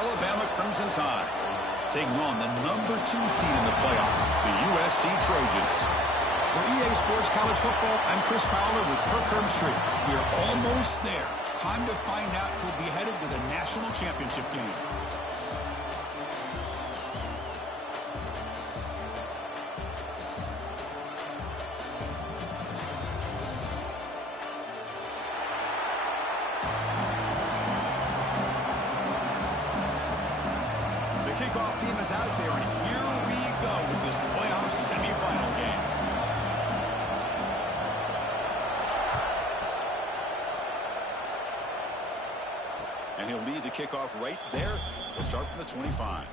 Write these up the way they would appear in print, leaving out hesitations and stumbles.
Alabama Crimson Tide, taking on the #2 seed in the playoff, the USC Trojans. For EA Sports College Football, I'm Chris Fowler with Kirk Herbstreit. We're almost there. Time to find out who'll be headed to the national championship game. Kickoff team is out there, and here we go with this playoff semifinal game. And he'll lead the kickoff right there. We'll start from the 25.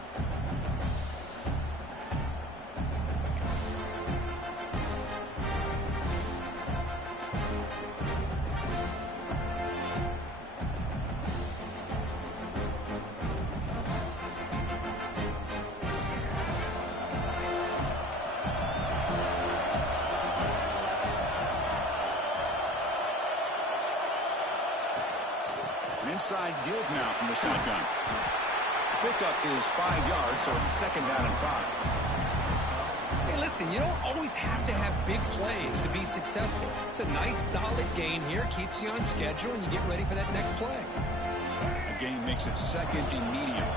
Inside deals now from the shotgun. Pickup is 5 yards, so it's 2nd down and 5. Hey, listen, you don't always have to have big plays to be successful. It's a nice, solid gain here. Keeps you on schedule, and you get ready for that next play. A gain makes it 2nd and medium.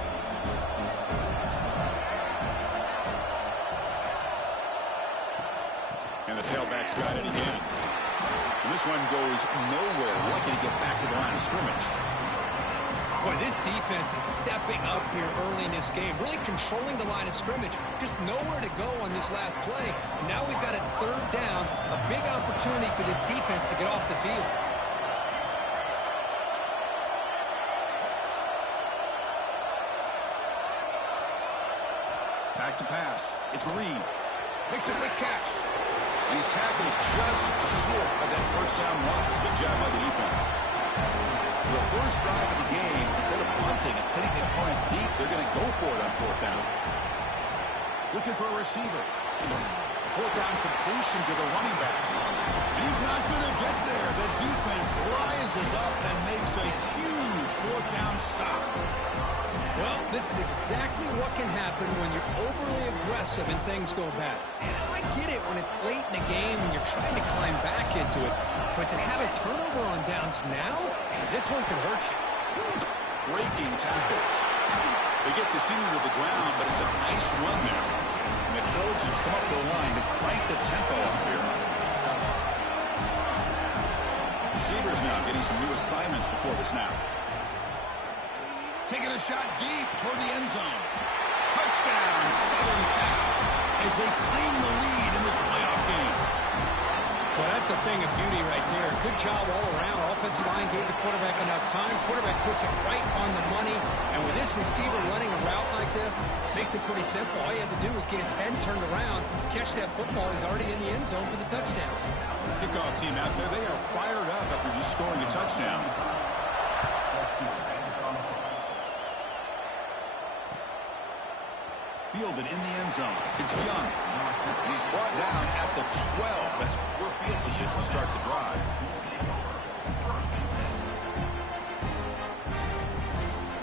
And the tailback's got it again. And this one goes nowhere. Lucky to get back to the line of scrimmage. Boy, this defense is stepping up here early in this game, really controlling the line of scrimmage. Just nowhere to go on this last play. And now we've got a 3rd down, a big opportunity for this defense to get off the field. Back to pass. It's Reed. Makes a quick catch. And he's tackled just short of that 1st down mark. Good job by the defense. For the first drive of the game, instead of punting and hitting the opponent deep, they're going to go for it on 4th down. Looking for a receiver. 4th down completion to the running back. He's not going to get there. The defense rises up and makes a huge 4th down stop. Well, this is exactly what can happen when you're overly aggressive and things go bad. And I get it when it's late in the game and you're trying to climb back into it. But to have a turnover on downs now, and this one can hurt you. Breaking tackles. They get the senior to the ground, but it's a nice run there. And the Trojans come up to the line to crank the tempo up here. Receivers now getting some new assignments before the snap. Taking a shot deep toward the end zone. Touchdown, Southern Cal, as they claim the lead in this playoff game. Well, that's a thing of beauty right there. Good job all around. Offensive line gave the quarterback enough time. Quarterback puts it right on the money. And with this receiver running a route like this, makes it pretty simple. All you have to do is get his head turned around, catch that football. He's already in the end zone for the touchdown. Kickoff team out there, they are fired up after just scoring a touchdown. Fielded in the end zone. It's Young. He's brought down at the 12. That's poor field position to start the drive.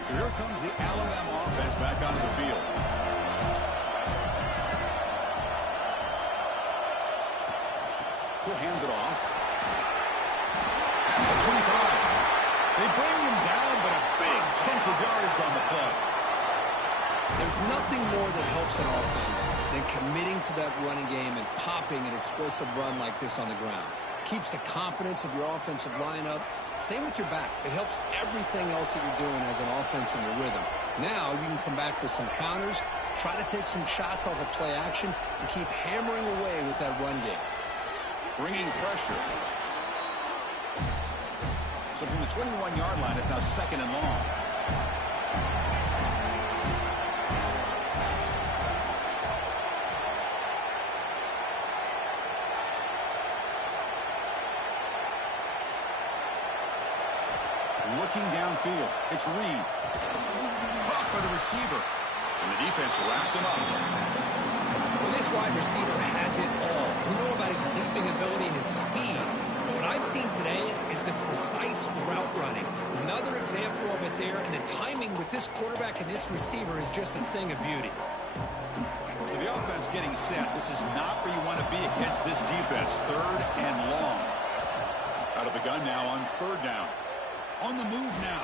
So here comes the Alabama offense back onto the field. He'll hand it off. Past the 25. They bring him down, but a big chunk of yardage on the play. There's nothing more that helps an offense than committing to that running game and popping an explosive run like this on the ground. Keeps the confidence of your offensive lineup. Same with your back. It helps everything else that you're doing as an offense in your rhythm. Now you can come back with some counters, try to take some shots off of play action, and keep hammering away with that run game. Bringing pressure. So from the 21-yard line, it's now 2nd and long. Looking downfield. It's Reed. Caught by the receiver. And the defense wraps him up. Well, this wide receiver has it all. We know about his leaping ability and his speed. But what I've seen today is the precise route running. Another example of it there, and the timing with this quarterback and this receiver is just a thing of beauty. So the offense getting set. This is not where you want to be against this defense. 3rd and long. Out of the gun now on 3rd down. On the move now.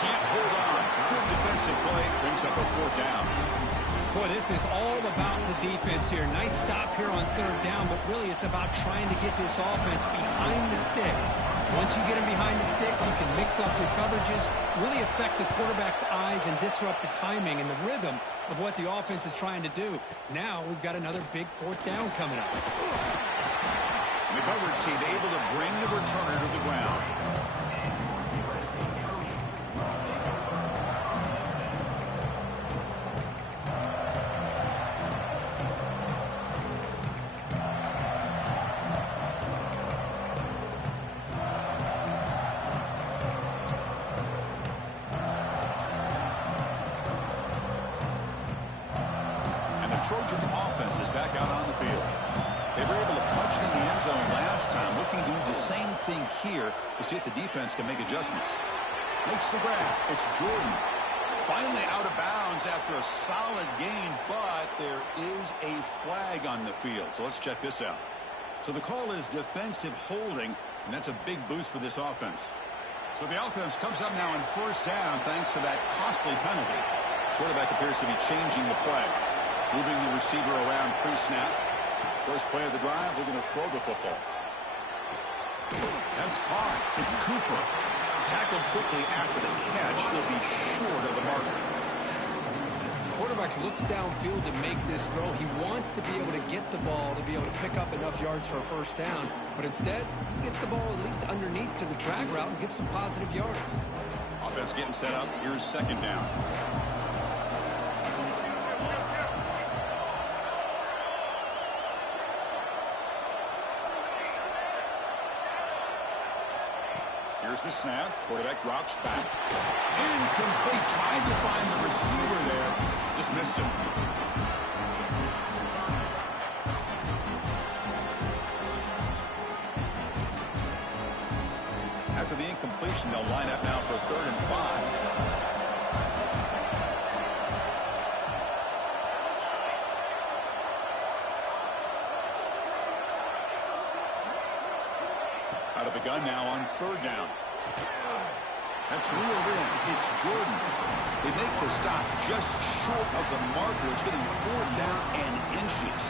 Can't hold on. Good defensive play. Brings up a 4th down. Boy, this is all about the defense here. Nice stop here on 3rd down, but really it's about trying to get this offense behind the sticks. Once you get them behind the sticks, you can mix up your coverages, really affect the quarterback's eyes and disrupt the timing and the rhythm of what the offense is trying to do. Now we've got another big 4th down coming up. The coverage team able to bring the returner to the ground. Trojans offense is back out on the field. They were able to punch it in the end zone last time, looking to do the same thing here to see if the defense can make adjustments. Makes the grab. It's Jordan. Finally out of bounds after a solid gain, but there is a flag on the field. So let's check this out. So the call is defensive holding, and that's a big boost for this offense. So the offense comes up now on 1st down thanks to that costly penalty. Quarterback appears to be changing the play. Moving the receiver around pre-snap. First play of the drive, they're going to throw the football. That's caught. It's Cooper. Tackled quickly after the catch. He'll be short of the marker. Quarterback looks downfield to make this throw. He wants to be able to get the ball to be able to pick up enough yards for a 1st down. But instead, he gets the ball at least underneath to the drag route and gets some positive yards. Offense getting set up. Here's 2nd down. Here's the snap. Quarterback drops back. Incomplete. Tried to find the receiver there. Just missed him. After the incompletion, they'll line up now for 3rd and 5. Out of the gun now on 3rd down. That's reeled in. It's Jordan. They make the stop just short of the marker. It's getting 4th down and inches.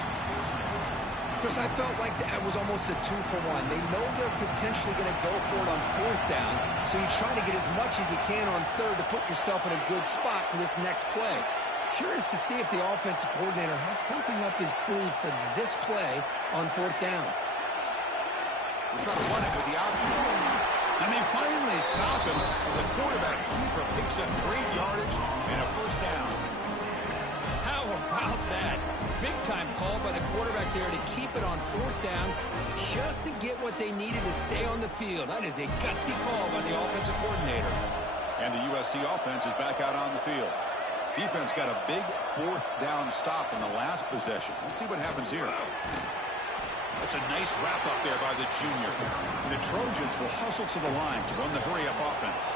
Chris, I felt like that was almost a 2-for-1. They know they're potentially going to go for it on 4th down, so you try to get as much as you can on 3rd to put yourself in a good spot for this next play. Curious to see if the offensive coordinator had something up his sleeve for this play on 4th down. We're trying to run it with the option. And they finally stop him. The quarterback keeper picks up great yardage and a 1st down. How about that? Big-time call by the quarterback there to keep it on 4th down just to get what they needed to stay on the field. That is a gutsy call by the offensive coordinator. And the USC offense is back out on the field. Defense got a big 4th down stop in the last possession. Let's see what happens here. That's a nice wrap up there by the junior. And the Trojans will hustle to the line to run the hurry-up offense.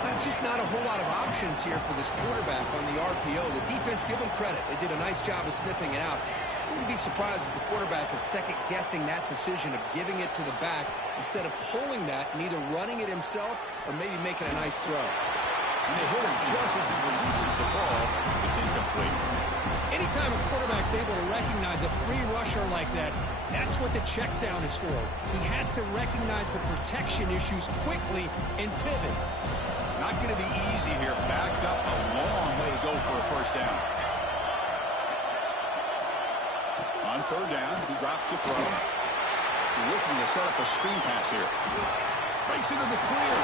That's just not a whole lot of options here for this quarterback on the RPO. The defense, give them credit. They did a nice job of sniffing it out. I wouldn't be surprised if the quarterback is second-guessing that decision of giving it to the back instead of pulling that and either running it himself or maybe making a nice throw. And they hit him just as he releases the ball. It's incomplete. Anytime a quarterback's able to recognize a free rusher like that, that's what the check down is for. He has to recognize the protection issues quickly and pivot. Not going to be easy here. Backed up a long way to go for a 1st down. On 3rd down, he drops to throw. Looking to set up a screen pass here. Breaks into the clear.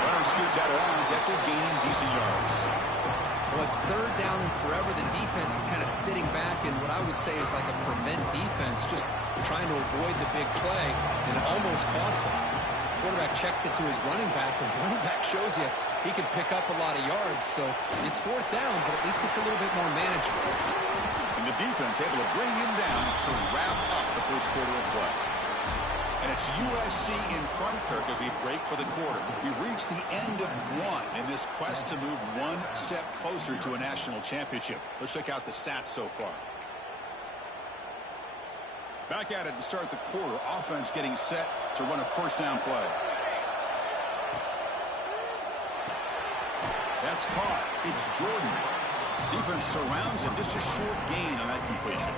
Runner scoots out of bounds after gaining decent yards. Well, it's 3rd down and forever. The defense is kind of sitting back in what I would say is like a prevent defense, just trying to avoid the big play, and it almost cost him. Quarterback checks it to his running back, and the running back shows you he can pick up a lot of yards. So it's 4th down, but at least it's a little bit more manageable. And the defense able to bring him down to wrap up the first quarter of play. And it's USC in front, Kirk, as we break for the quarter. We've reached the end of one in this quest to move one step closer to a national championship. Let's check out the stats so far. Back at it to start the quarter. Offense getting set to run a first down play. That's caught. It's Jordan. Defense surrounds him. Just a short gain on that completion.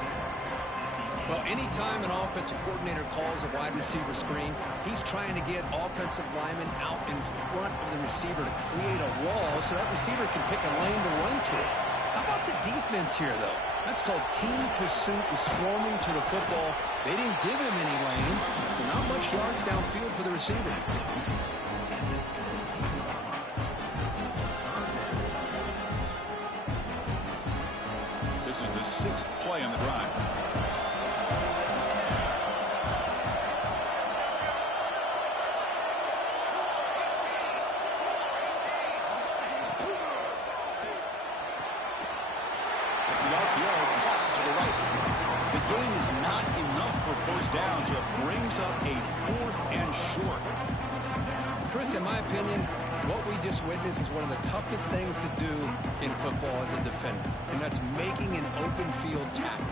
Well, anytime an offensive coordinator calls a wide receiver screen, he's trying to get offensive linemen out in front of the receiver to create a wall so that receiver can pick a lane to run through. How about the defense here, though? That's called team pursuit and swarming to the football. They didn't give him any lanes, so not much yards downfield for the receiver. This is the 6th play on the drive. First down, so it brings up a 4th and short. Chris, in my opinion, what we just witnessed is one of the toughest things to do in football as a defender, and that's making an open field tackle.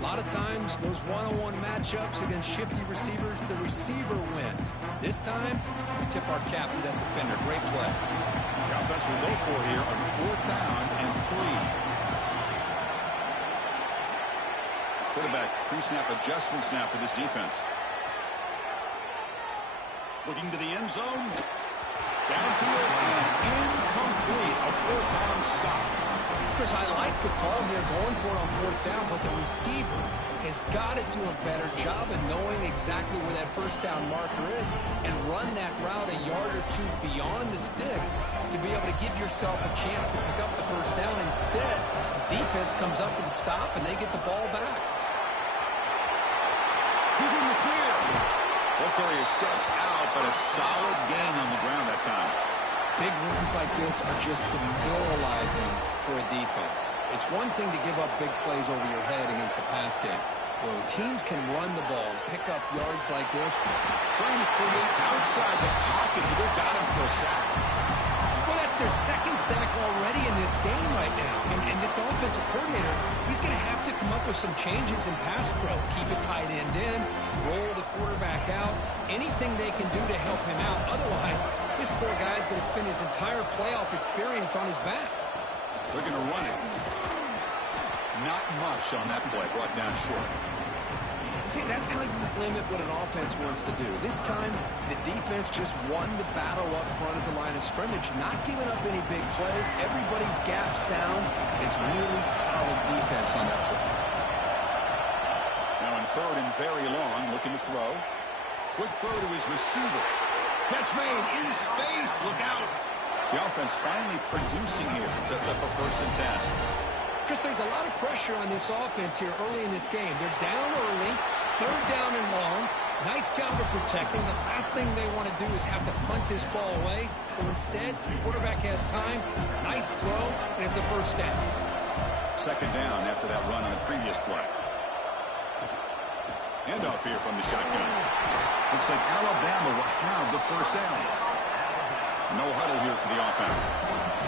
A lot of times, those one-on-one matchups against shifty receivers, the receiver wins. This time, let's tip our cap to that defender. Great play. The offense will go for here on 4th down and 3. Quarterback pre-snap adjustments now for this defense. Looking to the end zone. Downfield and incomplete. A 4th down stop. Chris, I like the call here going for it on 4th down, but the receiver has got to do a better job of knowing exactly where that first down marker is and run that route a yard or two beyond the sticks to be able to give yourself a chance to pick up the first down. Instead, the defense comes up with a stop and they get the ball back. He's in the clear. Carrier steps out, but a solid gain on the ground that time. Big runs like this are just demoralizing for a defense. It's one thing to give up big plays over your head against the pass game. When teams can run the ball and pick up yards like this, trying to create outside the pocket, but they've got him for a sack. Well, that's their 2nd sack already in this game right now. And this offensive coordinator, he's going to have to come up with some changes in pass pro. Keep a tight end in, roll the quarterback out, anything they can do to help him out. Otherwise, this poor guy's going to spend his entire playoff experience on his back. They're going to run it. Not much on that play, brought down short. See, that's how you limit what an offense wants to do. This time, the defense just won the battle up front at the line of scrimmage, not giving up any big plays. Everybody's gap sound. It's really solid defense on that play. Now in 3rd and very long, looking to throw. Quick throw to his receiver. Catch made in space. Look out. The offense finally producing here. Sets up a 1st and 10. Chris, there's a lot of pressure on this offense here early in this game. They're down early, 3rd down and long. Nice job of protecting. The last thing they want to do is have to punt this ball away. So instead, the quarterback has time. Nice throw, and it's a 1st down. 2nd down after that run on the previous play. Handoff here from the shotgun. Looks like Alabama will have the 1st down. No huddle here for the offense.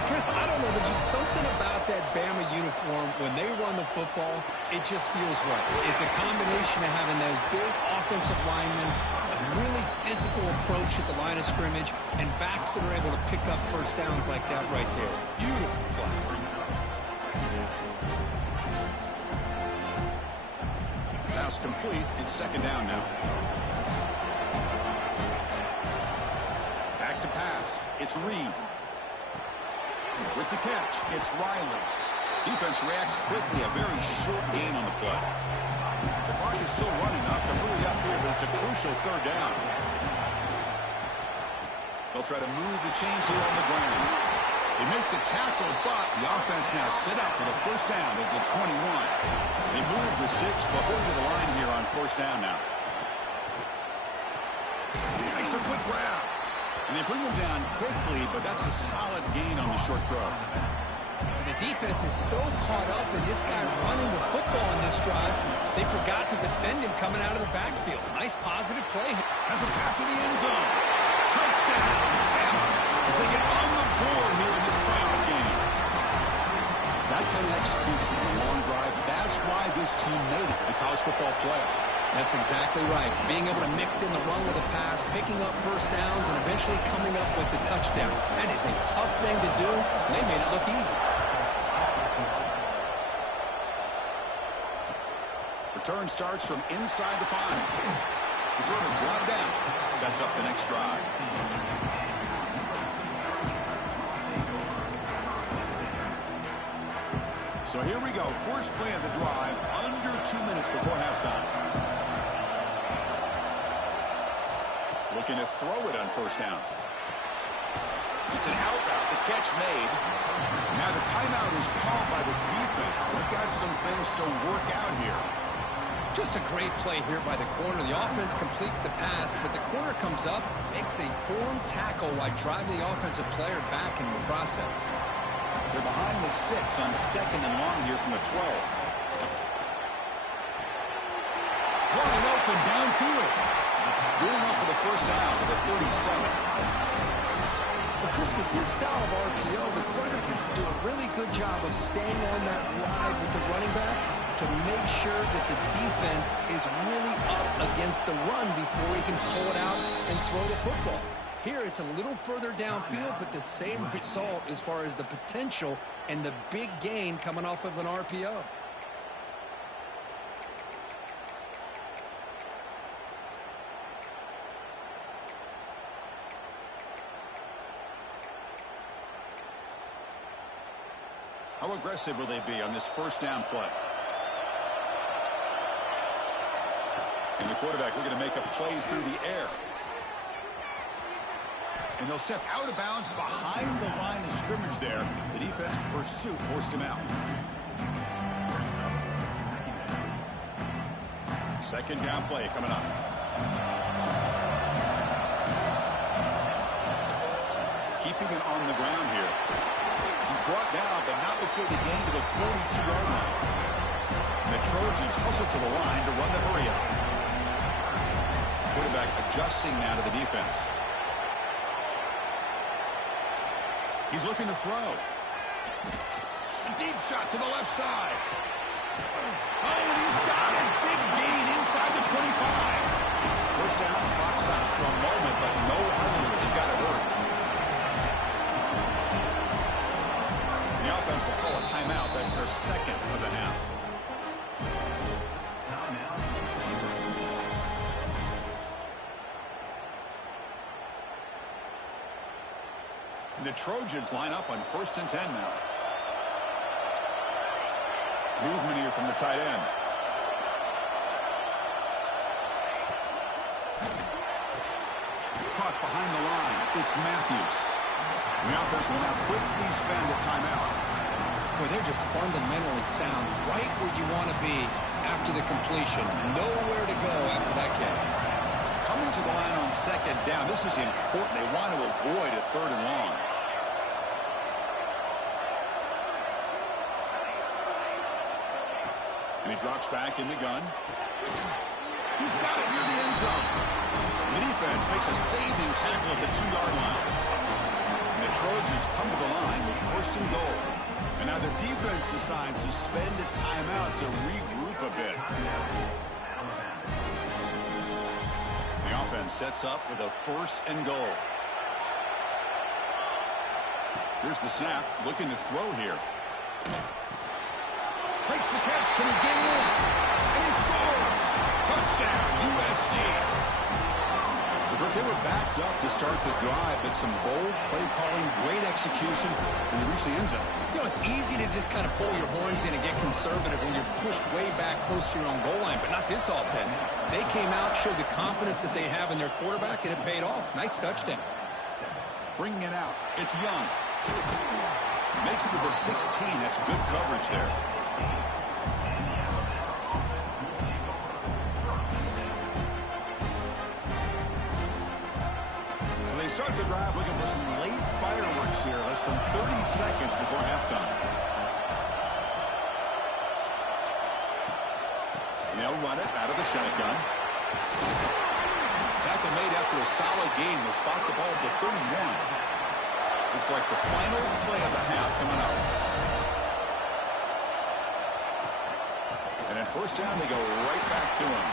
Chris, I don't know. There's just something about that Bama uniform. When they run the football, it just feels right. It's a combination of having those big offensive linemen, a really physical approach at the line of scrimmage, and backs that are able to pick up 1st downs like that right there. Beautiful play. Pass complete. It's 2nd down now. Back to pass. It's Reed. With the catch, it's Riley. Defense reacts quickly. A very short gain on the play. The clock is still running enough to hurry up here, but it's a crucial 3rd down. They'll try to move the chains here on the ground. They make the tackle, but the offense now set up for the 1st down at the 21. They move the 6, but going to the line here on 1st down now. He makes a quick grab. And they bring him down quickly, but that's a solid gain on the short throw. the defense is so caught up in this guy running the football in this drive, they forgot to defend him coming out of the backfield. Nice positive play. Has a path to the end zone. Touchdown, Bama, as they get on the board here in this playoff game. That kind of execution on a long drive, that's why this team made it to the college football playoff. That's exactly right. Being able to mix in the run with a pass, picking up first downs, and eventually coming up with the touchdown. That is a tough thing to do, and they made it look easy. Return starts from inside the 5. Returner brought down. Sets up the next drive. So here we go. First play of the drive, under 2 minutes before halftime. Looking to throw it on first down. It's an out route. The catch made. Now the timeout is called by the defense. They've got some things to work out here. Just a great play here by the corner. The offense completes the pass, but the corner comes up, makes a form tackle while driving the offensive player back in the process. They're behind the sticks on 2nd and long here from the 12. Wide open downfield. Good enough for the first down to the 37. But Chris, with this style of RPO, the quarterback has to do a really good job of staying on that ride with the running back to make sure that the defense is really up against the run before he can pull it out and throw the football. Here, it's a little further downfield, but the same result as far as the potential and the big gain coming off of an RPO. How aggressive will they be on this first down play? And the quarterback looking to make a play through the air. And they'll step out of bounds behind the line of scrimmage there. The defense pursuit forced him out. Second down play coming up. Keeping it on the ground here. He's brought down, but not before the gain to the 42-yard line. And the Trojans hustle to the line to run the hurry up. Quarterback adjusting now to the defense. He's looking to throw. A deep shot to the left side. Oh, and he's got it. Big gain inside the 25. First down, the clock stops for a moment, but no hurry. They've got to hurry. The offense will call a timeout. That's their second of the half. The Trojans line up on 1st and 10 now. Movement here from the tight end. Caught behind the line. It's Matthews. The offense will now quickly spend a timeout. Boy, they're just fundamentally sound, right where you want to be after the completion. Nowhere to go after that catch. Coming to the line on 2nd down. This is important. They want to avoid a 3rd and long. And he drops back in the gun. He's got it near the end zone. The defense makes a saving tackle at the 2-yard line. And the Trojans come to the line with 1st and goal. And now the defense decides to spend a timeout to regroup a bit. The offense sets up with a 1st and goal. Here's the snap, looking to throw here. Makes the catch. Can he get in? And he scores. Touchdown, USC. They were backed up to start the drive, but some bold play calling, great execution, and they reach the end zone. You know, it's easy to just kind of pull your horns in and get conservative when you're pushed way back close to your own goal line, but not this offense. They came out, showed the confidence that they have in their quarterback, and it paid off. Nice touchdown. Bringing it out. It's Young. Makes it to the 16. That's good coverage there. Start the drive looking for some late fireworks here. Less than 30 seconds before halftime. They'll run it out of the shotgun. Tackle made after a solid gain will spot the ball at the 31. Looks like the final play of the half coming up. And at first down, they go right back to him.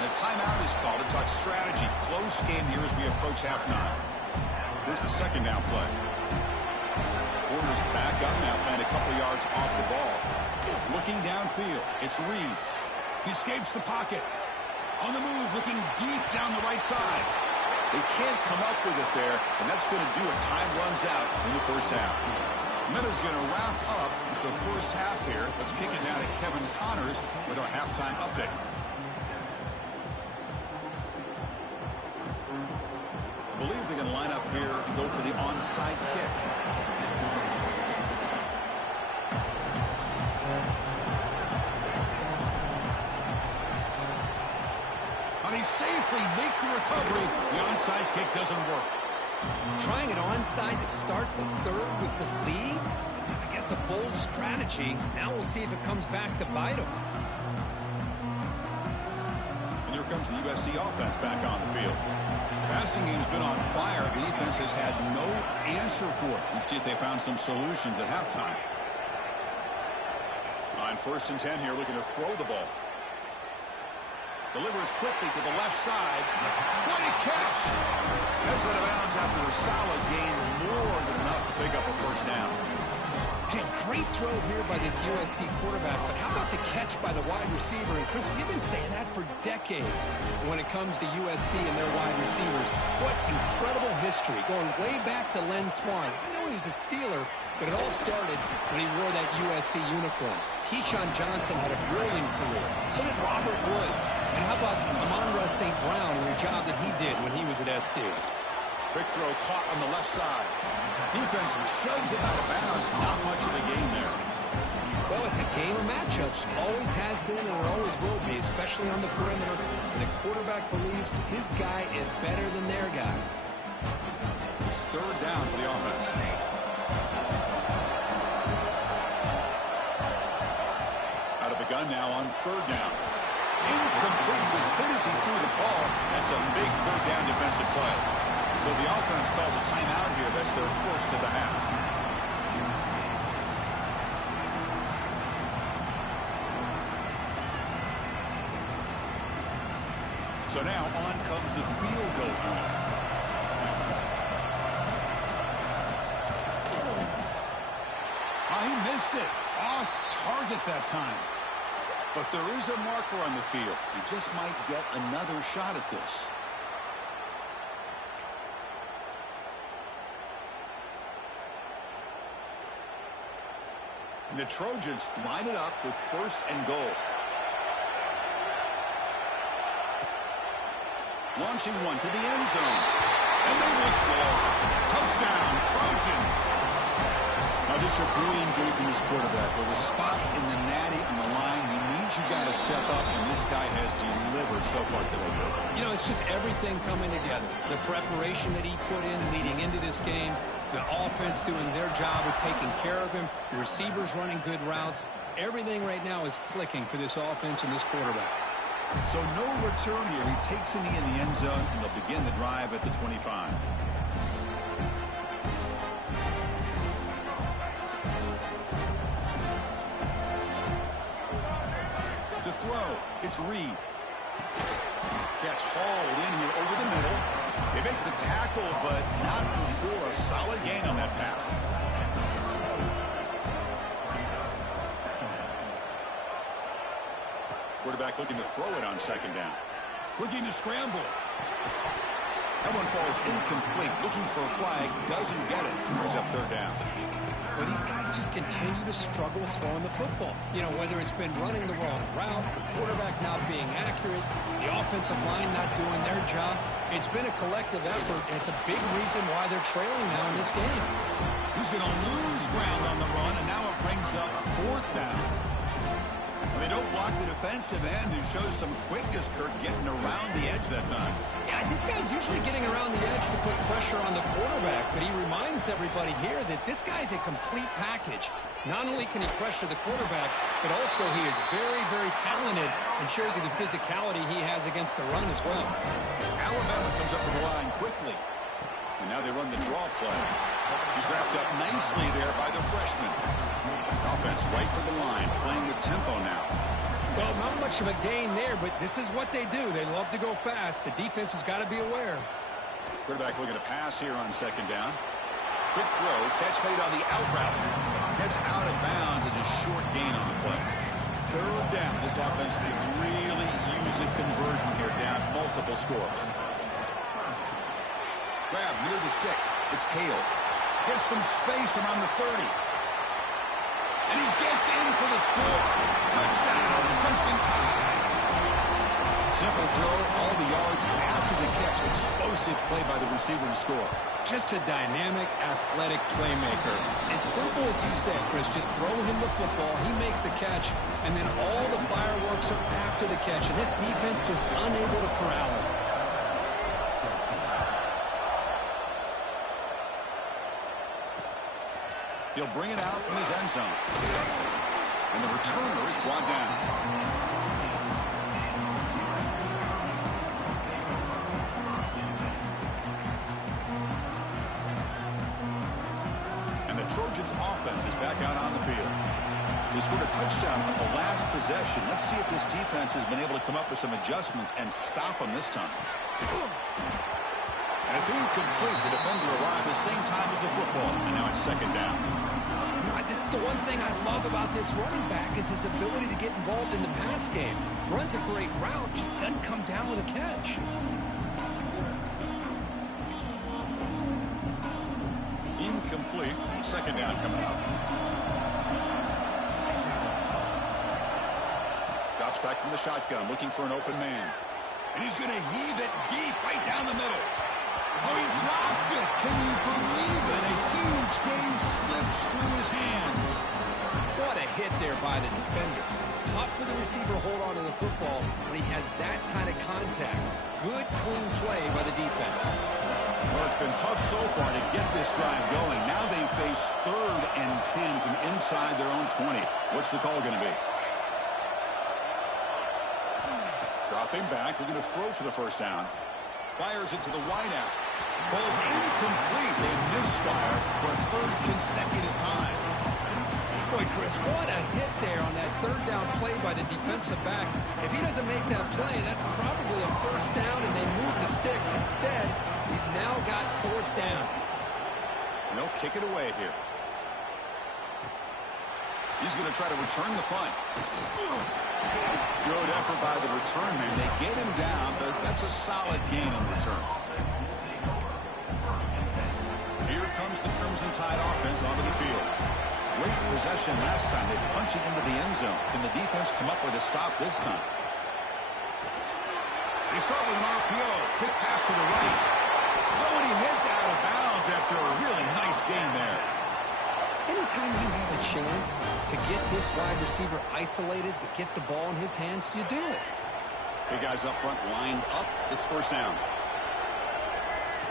And a timeout is called to talk strategy. Close game here as we approach halftime. Here's the second down play. Corner's back up now, playing a couple yards off the ball. Looking downfield, it's Reed. He escapes the pocket. On the move, looking deep down the right side. They can't come up with it there, and that's going to do it. Time runs out in the first half. Miller's going to wrap up the first half here. Let's kick it down to Kevin Connors with our halftime update. I believe they're going to line up here and go for the onside kick. He safely makes the recovery. The onside kick doesn't work. Trying it onside to start the third with the lead? It's, I guess, a bold strategy. Now we'll see if it comes back to bite him. And here comes the USC offense back on the field. Passing game's been on fire. The defense has had no answer for it. Let's see if they found some solutions at halftime. On 1st and 10 here, looking to throw the ball. Delivers quickly to the left side. What a catch! Heads out of bounds after a solid gain, more than enough to pick up a first down. Hey, great throw here by this USC quarterback, but how about the catch by the wide receiver? And Chris, you've been saying that for decades when it comes to USC and their wide receivers. What incredible history, going way back to Len Swan. I know he was a Steeler, but it all started when he wore that USC uniform. Keyshawn Johnson had a brilliant career. So did Robert Woods. And how about Amon-Ra St. Brown and the job that he did when he was at SC? Big throw caught on the left side. Defense shoves it out of bounds. Not much of a gain there. Well, it's a game of matchups. Always has been and it always will be, especially on the perimeter. And the quarterback believes his guy is better than their guy. It's third down for the offense. Out of the gun now on third down. Incomplete. He was hit as he threw the ball. That's a big third down defensive play. So the offense calls a timeout here. That's their first of the half. So now on comes the field goal unit. He missed it. Off target that time. But there is a marker on the field. He just might get another shot at this. And the Trojans line it up with 1st and goal. Launching one to the end zone. And they will score. Touchdown, Trojans. Now just a brilliant game from this quarterback. With a spot in the natty on the line, he needs you got to step up, and this guy has delivered so far today. You know, it's just everything coming together. The preparation that he put in leading into this game, the offense doing their job of taking care of him, the receivers running good routes. Everything right now is clicking for this offense and this quarterback. So no return here. He takes a knee in the end zone, and they'll begin the drive at the 25. To throw, it's Reed. Catch hauled in here over the middle. They make the tackle, but not before a solid gain on that pass. Quarterback looking to throw it on 2nd down. Looking to scramble. That one falls incomplete. Looking for a flag. Doesn't get it. Brings up 3rd down. Well, these guys just continue to struggle throwing the football. You know, whether it's been running the wrong route, the quarterback not being accurate, the offensive line not doing their job. It's been a collective effort, and it's a big reason why they're trailing now in this game. He's going to lose ground on the run, and now it brings up 4th down. Well, they don't block the defensive end, who shows some quickness, Kirk, getting around the edge that time. Yeah, this guy's usually getting around the edge to put pressure on the quarterback, but he reminds everybody here that this guy's a complete package. Not only can he pressure the quarterback, but also he is very, very talented and shows you the physicality he has against the run as well. Alabama comes up to the line quickly. And now they run the draw play. He's wrapped up nicely there by the freshman. Offense right for the line, playing with tempo now. Well, not much of a gain there, but this is what they do. They love to go fast. The defense has got to be aware. Quarterback looking to pass here on second down. Quick throw, catch made on the out route. Gets out of bounds as a short gain on the play. Third down. This offense could really use a conversion here, down multiple scores. Grab near the sticks. It's Hale. Gets some space around the 30. And he gets in for the score. Touchdown, Crimson Tide. Simple throw, all the yards after the catch. Explosive play by the receiver to score. Just a dynamic, athletic playmaker. As simple as you said, Chris, just throw him the football, he makes a catch, and then all the fireworks are after the catch. And this defense just unable to corral him. He'll bring it out from his end zone. And the returner is brought down. Trojans offense is back out on the field. They scored a touchdown on the last possession. Let's see if this defense has been able to come up with some adjustments and stop them this time. And it's incomplete. The defender arrived the same time as the football, and now it's second down. You know, this is the one thing I love about this running back is his ability to get involved in the pass game. Runs a great route, just doesn't come down with a catch. Incomplete. Second down coming up. Drops back from the shotgun, looking for an open man. And he's going to heave it deep right down the middle. Oh, he dropped it. Can you believe it? A huge gain slips through his hands. What a hit there by the defender. Tough for the receiver to hold on to the football when he has that kind of contact. Good, clean play by the defense. Well, it's been tough so far to get this drive going. Now they face 3rd and 10 from inside their own 20. What's the call going to be? Dropping back, looking to throw for the first down. Fires it to the wideout. Ball's incomplete. They misfire for a 3rd consecutive time. Boy, Chris, what a hit there on that 3rd down play by the defensive back. If he doesn't make that play, that's probably a 1st down, and they move the sticks. Instead, we've now got 4th down. They'll kick it away here. He's going to try to return the punt. Good effort by the return man. They get him down, but that's a solid gain in return. Here comes the Crimson Tide offense onto the field. Great possession last time. They punch it into the end zone. Can the defense come up with a stop this time? They start with an RPO. Quick pass to the right. Oh, and he heads out of bounds after a really nice gain there. Anytime you have a chance to get this wide receiver isolated, to get the ball in his hands, you do it. Big guys up front lined up. It's 1st down.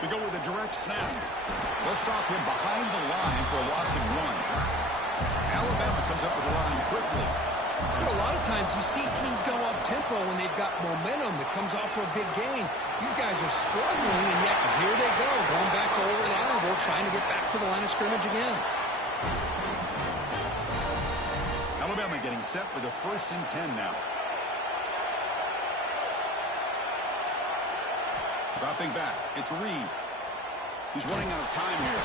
We go with a direct snap. They'll stop him behind the line for a loss of 1. Alabama comes up with the line quickly. A lot of times you see teams go up-tempo when they've got momentum that comes off for a big gain. These guys are struggling, and yet here they go, going back to Old Allenville, trying to get back to the line of scrimmage again. Alabama getting set with a 1st and 10 now. Dropping back. It's Reed. He's running out of time here.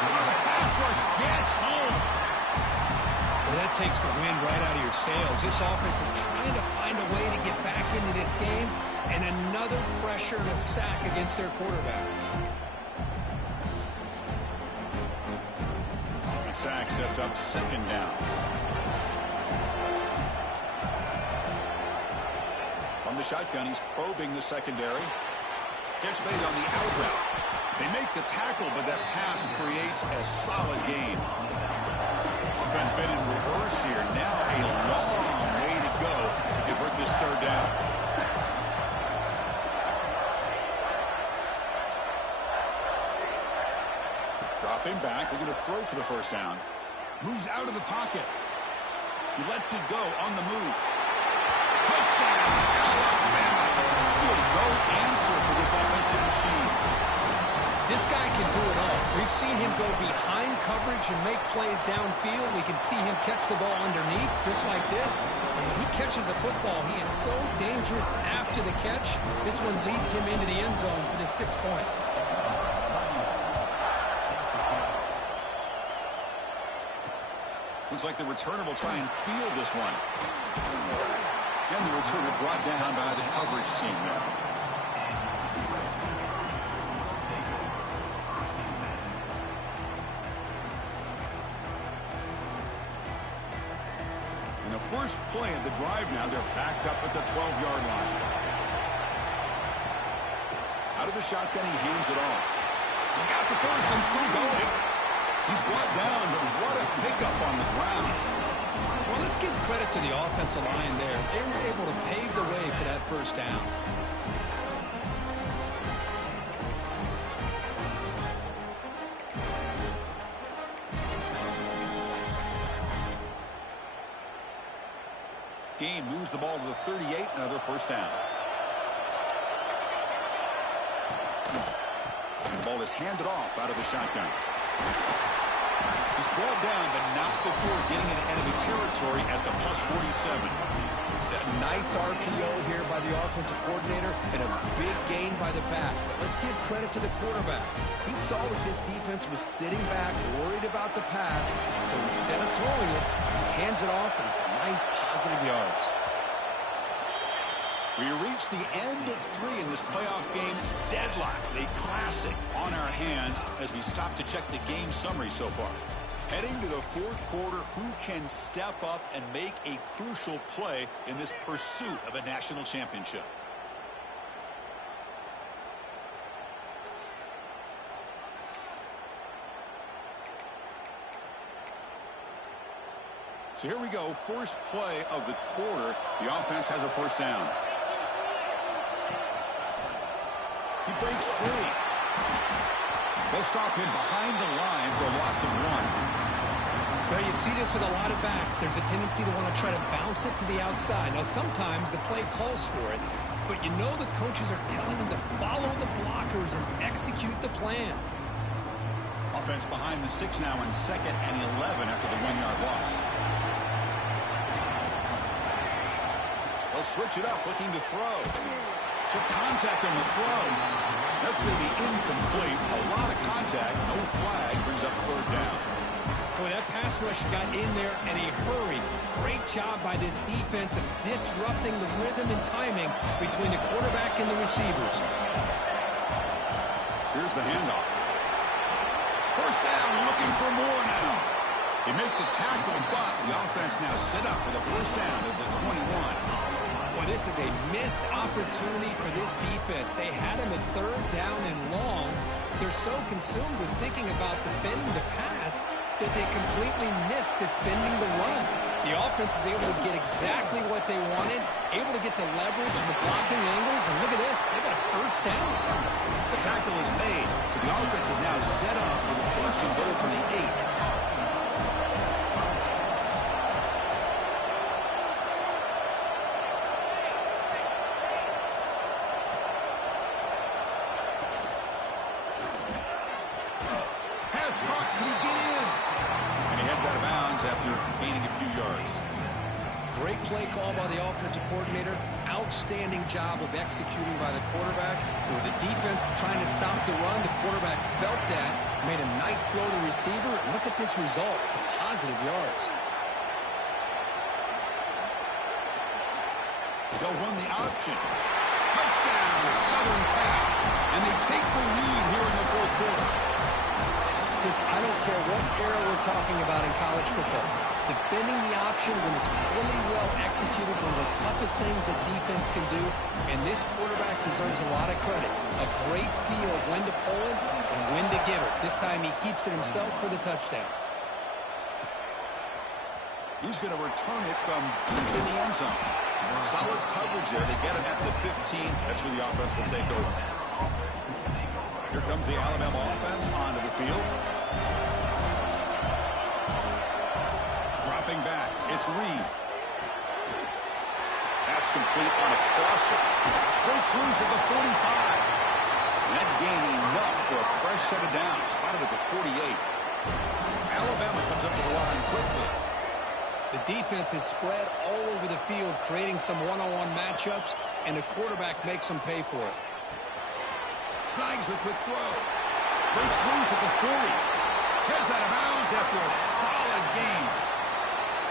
The pass rush gets home. Well, that takes the wind right out of your sails. This offense is trying to find a way to get back into this game, and another pressure and a sack against their quarterback. The sack sets up 2nd down. From the shotgun, he's probing the secondary. Catch made on the out route. They make the tackle, but that pass creates a solid gain. defense been in reverse here. Now a long way to go to convert this third down. Dropping back, they're going to throw for the first down. Moves out of the pocket. He lets it go on the move. Touchdown, Alabama. Still no answer for this offensive machine. This guy can do it all. We've seen him go behind coverage and make plays downfield. We can see him catch the ball underneath, just like this. And he catches a football. He is so dangerous after the catch. This one leads him into the end zone for the 6 points. Looks like the returner will try and field this one. And the returner brought down by the coverage team there. In the first play of the drive now, they're backed up at the 12-yard line. Out of the shotgun, he hands it off. He's got the first and still going. He's brought down, but what a pickup on the ground. Well, let's give credit to the offensive line there. They were able to pave the way for that first down. Game moves the ball to the 38, another first down. The ball is handed off out of the shotgun. He's brought down, but not before getting into enemy territory at the plus 47. A nice RPO here by the offensive coordinator and a big gain by the back. But let's give credit to the quarterback. He saw that this defense was sitting back, worried about the pass, so instead of throwing it, he hands it off and some nice positive yards. We reach the end of 3 in this playoff game. Deadlock, a classic on our hands as we stop to check the game summary so far. Heading to the fourth quarter, who can step up and make a crucial play in this pursuit of a national championship? So here we go, first play of the quarter. The offense has a first down. He breaks free. They'll stop him behind the line for a loss of 1. Well, you see this with a lot of backs. There's a tendency to want to try to bounce it to the outside. Now, sometimes the play calls for it, but you know the coaches are telling them to follow the blockers and execute the plan. Offense behind the 6 now on 2nd and 11 after the 1-yard loss. They'll switch it up, looking to throw. Took contact on the throw. That's going to be incomplete. A lot of contact, no flag, brings up 3rd down. Boy, that pass rush got in there in a hurry. Great job by this defense of disrupting the rhythm and timing between the quarterback and the receivers. Here's the handoff. First down, looking for more now. They make the tackle, but the offense now set up with a first down at the 21. Well, this is a missed opportunity for this defense. They had him at 3rd down and long. They're so consumed with thinking about defending the pass that they completely missed defending the run. The offense is able to get exactly what they wanted, able to get the leverage and the blocking angles, and look at this. They got a first down. The tackle is made, but the offense is now set up with a first and goal from the 8. Great play call by the offensive coordinator. Outstanding job of executing by the quarterback. With the defense trying to stop the run, the quarterback felt that, made a nice throw to the receiver. Look at this result, some positive yards. They'll run the option. Touchdown, Southern Cal. And they take the lead here in the fourth quarter. Because I don't care what era we're talking about in college football. Defending the option when it's really well executed, one of the toughest things that defense can do, and this quarterback deserves a lot of credit. A great feel of when to pull it and when to give it. This time he keeps it himself for the touchdown. He's going to return it from deep in the end zone. Solid coverage there. They get him at the 15. That's where the offense will take over. Here comes the Alabama offense onto the field. Dropping back. It's Reed. Pass complete on a crosser. Breaks loose at the 45. That gain enough for a fresh set of downs. Spotted at the 48. Alabama comes up to the line quickly. The defense is spread all over the field, creating some one-on-one matchups, and the quarterback makes them pay for it. Snags the quick throw. Breaks loose at the 40. Heads out of bounds after a solid gain.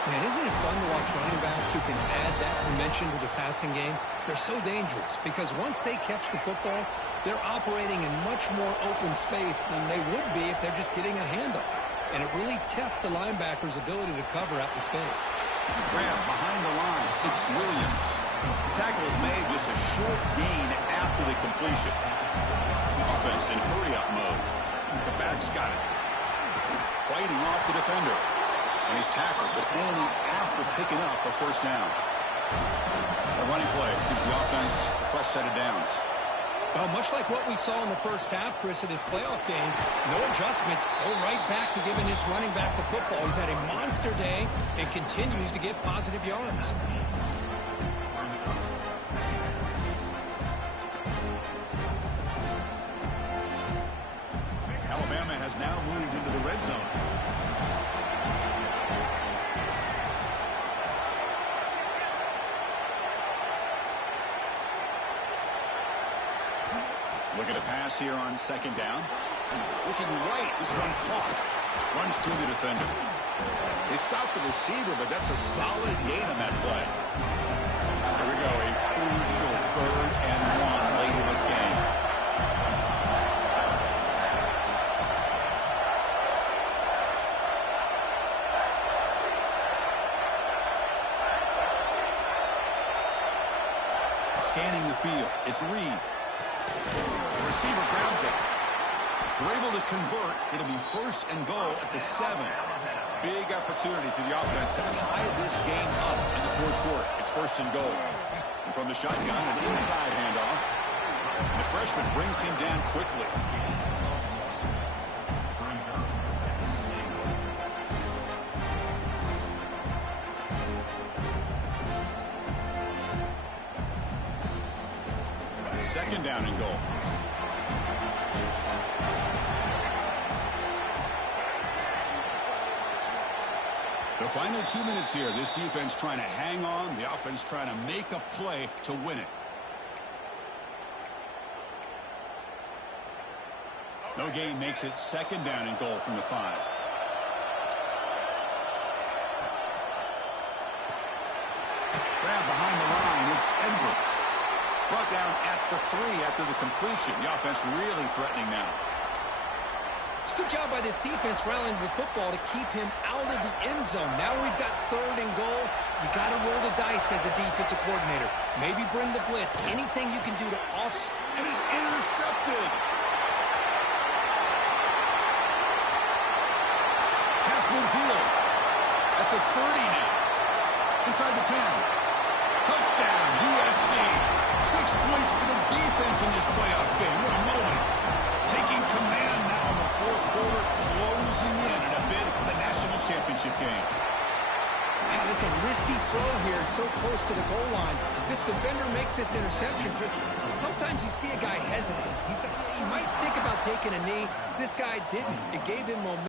Man, isn't it fun to watch running backs who can add that dimension to the passing game? They're so dangerous because once they catch the football, they're operating in much more open space than they would be if they're just getting a handoff. And it really tests the linebacker's ability to cover out the space. Grab behind the line. It's Williams. The tackle is made just a short gain after the completion. Offense in hurry-up mode. The back's got it. Fighting off the defender. And he's tackled, but only after picking up a first down. A running play gives the offense a fresh set of downs. Well, much like what we saw in the first half, Chris, of this playoff game, no adjustments. Go right back to giving his running back the football. He's had a monster day and continues to get positive yards. Alabama has now moved into the red zone. Look at a pass here on second down. Looking right. This one caught. Runs through the defender. They stopped the receiver, but that's a solid gain on that play. Here we go. A crucial 3rd and 1 late in this game. Scanning the field. It's Reed. The receiver grabs it. They're able to convert. It'll be 1st and goal at the 7. Big opportunity for the offense to tie this game up in the 4th quarter. It's 1st and goal. And from the shotgun, an inside handoff. The freshman brings him down quickly. Second down and goal. The final 2 minutes here. This defense trying to hang on. The offense trying to make a play to win it. No gain makes it second down and goal from the 5. Grab behind the line. It's Edwards. Brought down at the 3 after the completion. The offense really threatening now. It's a good job by this defense rallying the football to keep him out of the end zone. Now we've got 3rd and goal. You got to roll the dice as a defensive coordinator. Maybe bring the blitz. Anything you can do to offset. It is intercepted. Pass midfield. At the 30 now. Inside the 10. Touchdown, USC. 6 points for the defense in this playoff game. What a moment. Taking command now in the 4th quarter, closing in a bid for the national championship game. Wow, this is a risky throw here, so close to the goal line. This defender makes this interception, Chris. Sometimes you see a guy hesitate. He might think about taking a knee. This guy didn't. It gave him momentum.